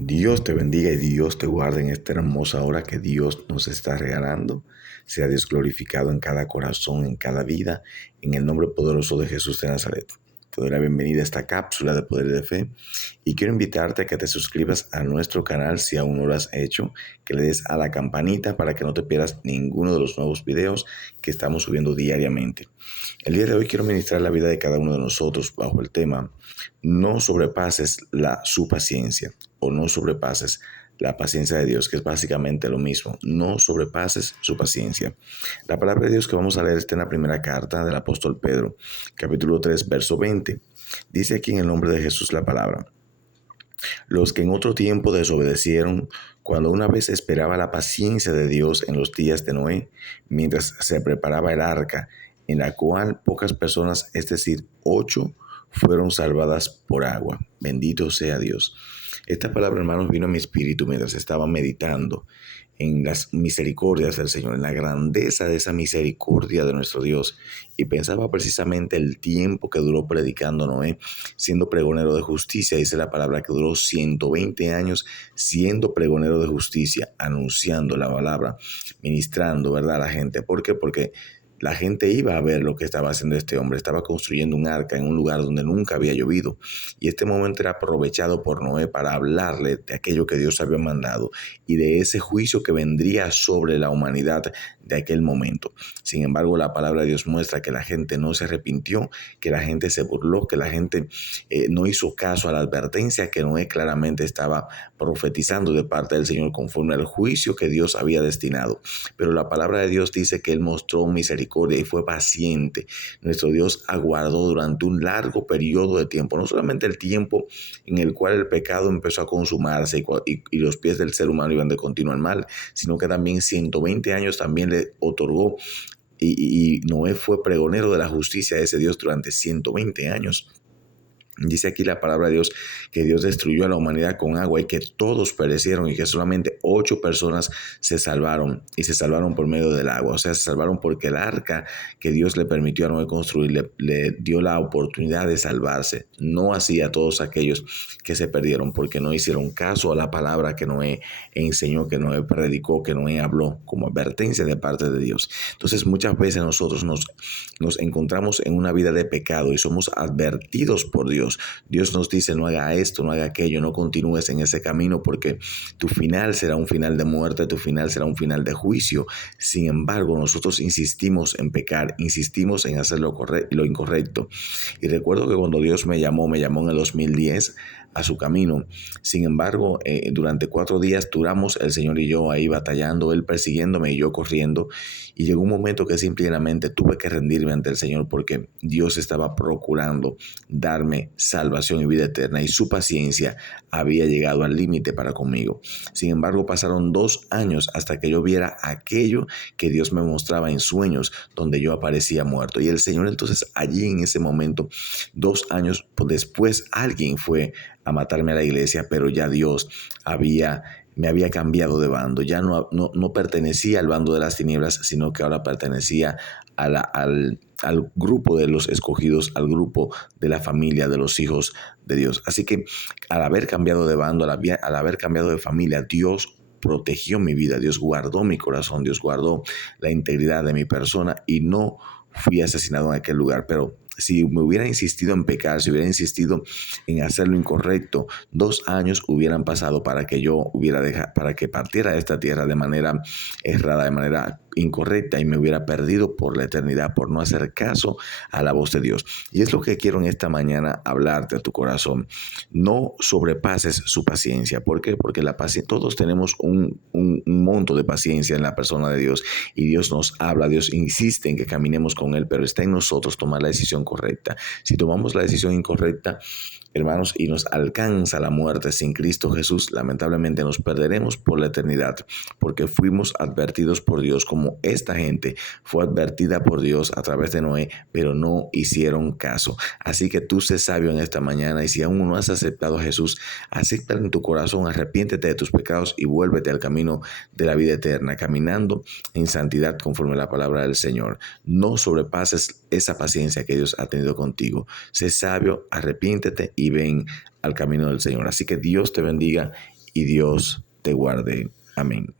Dios te bendiga y Dios te guarde en esta hermosa hora que Dios nos está regalando. Sea Dios glorificado en cada corazón, en cada vida, en el nombre poderoso de Jesús de Nazaret. Te doy la bienvenida a esta cápsula de poder y de fe y quiero invitarte a que te suscribas a nuestro canal si aún no lo has hecho, que le des a la campanita para que no te pierdas ninguno de los nuevos videos que estamos subiendo diariamente. El día de hoy quiero ministrar la vida de cada uno de nosotros bajo el tema: no sobrepases su paciencia, o no sobrepases la paciencia de Dios, que es básicamente lo mismo. No sobrepases su paciencia. La palabra de Dios que vamos a leer está en la primera carta del apóstol Pedro, capítulo 3, verso 20. Dice aquí en el nombre de Jesús la palabra: los que en otro tiempo desobedecieron, cuando una vez esperaba la paciencia de Dios en los días de Noé, mientras se preparaba el arca, en la cual pocas personas, es decir, 8, fueron salvadas por agua. Bendito sea Dios. Esta palabra, hermanos, vino a mi espíritu mientras estaba meditando en las misericordias del Señor, en la grandeza de esa misericordia de nuestro Dios. Y pensaba precisamente el tiempo que duró predicando Noé, siendo pregonero de justicia. Dice la palabra que duró 120 años siendo pregonero de justicia, anunciando la palabra, ministrando, ¿verdad?, a la gente. ¿Por qué? Porque la gente iba a ver lo que estaba haciendo este hombre. Estaba construyendo un arca en un lugar donde nunca había llovido. Y este momento era aprovechado por Noé para hablarle de aquello que Dios había mandado y de ese juicio que vendría sobre la humanidad de aquel momento. Sin embargo, la palabra de Dios muestra que la gente no se arrepintió, que la gente se burló, que la gente no hizo caso a la advertencia que Noé claramente estaba profetizando de parte del Señor conforme al juicio que Dios había destinado. Pero la palabra de Dios dice que Él mostró misericordia y fue paciente. Nuestro Dios aguardó durante un largo periodo de tiempo, no solamente el tiempo en el cual el pecado empezó a consumarse y los pies del ser humano iban de continuo al mal, sino que también 120 años también le otorgó, y Noé fue pregonero de la justicia de ese Dios durante 120 años. Dice aquí la palabra de Dios que Dios destruyó a la humanidad con agua y que todos perecieron y que solamente 8 personas se salvaron, y se salvaron por medio del agua. O sea, se salvaron porque el arca que Dios le permitió a Noé construir le dio la oportunidad de salvarse. No así a todos aquellos que se perdieron porque no hicieron caso a la palabra que Noé enseñó, que Noé predicó, que Noé habló como advertencia de parte de Dios. Entonces muchas veces nosotros nos encontramos en una vida de pecado y somos advertidos por Dios. Dios nos dice: no haga esto, no haga aquello, no continúes en ese camino porque tu final será un final de muerte, tu final será un final de juicio. Sin embargo, nosotros insistimos en pecar, insistimos en hacer lo incorrecto. Y recuerdo que cuando Dios me llamó en el 2010 a su camino. Sin embargo, durante 4 días duramos el Señor y yo ahí batallando, Él persiguiéndome y yo corriendo. Y llegó un momento que simplemente tuve que rendirme ante el Señor porque Dios estaba procurando darme salvación y vida eterna, y su paciencia había llegado al límite para conmigo. Sin embargo, pasaron 2 años hasta que yo viera aquello que Dios me mostraba en sueños, donde yo aparecía muerto. Y el Señor, entonces, allí en ese momento, 2 años después, alguien fue a matarme a la iglesia, pero ya Dios me había cambiado de bando. Ya no pertenecía al bando de las tinieblas, sino que ahora pertenecía al grupo de los escogidos, al grupo de la familia de los hijos de Dios. Así que al haber cambiado de bando, al haber cambiado de familia, Dios protegió mi vida, Dios guardó mi corazón, Dios guardó la integridad de mi persona y no fui asesinado en aquel lugar. Pero si me hubiera insistido en pecar, si hubiera insistido en hacer lo incorrecto, 2 años hubieran pasado para que yo para que partiera de esta tierra de manera errada, de manera incorrecta, y me hubiera perdido por la eternidad por no hacer caso a la voz de Dios. Y es lo que quiero en esta mañana hablarte a tu corazón. No sobrepases su paciencia. ¿Por qué? Porque todos tenemos un monto de paciencia en la persona de Dios, y Dios nos habla, Dios insiste en que caminemos con Él, pero está en nosotros tomar la decisión correcta. Si tomamos la decisión incorrecta, hermanos, y nos alcanza la muerte sin Cristo Jesús, lamentablemente nos perderemos por la eternidad, porque fuimos advertidos por Dios como esta gente fue advertida por Dios a través de Noé, pero no hicieron caso. Así que tú sé sabio en esta mañana, y si aún no has aceptado a Jesús, acéptalo en tu corazón, arrepiéntete de tus pecados y vuélvete al camino de la vida eterna, caminando en santidad conforme a la palabra del Señor. No sobrepases esa paciencia que Dios ha tenido contigo. Sé sabio, arrepiéntete y ven al camino del Señor. Así que Dios te bendiga y Dios te guarde. Amén.